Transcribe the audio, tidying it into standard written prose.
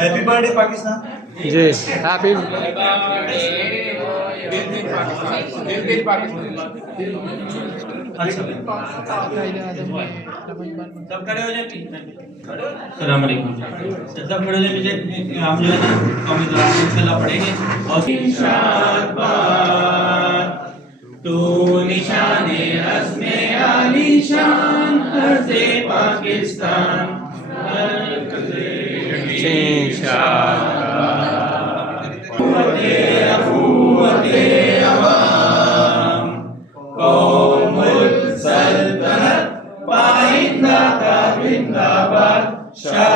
happy birthday Pakistan जी happy अच्छा सब खड़े हो जाए सलाम अलैकुम सब खड़े हो जाए पीछे हम जो है ना कौमी दौरान इंशाल्लाह पढ़ेंगे और तू निशाने अस्मे आलीशान अर्ज़े पाकिस्तान Shah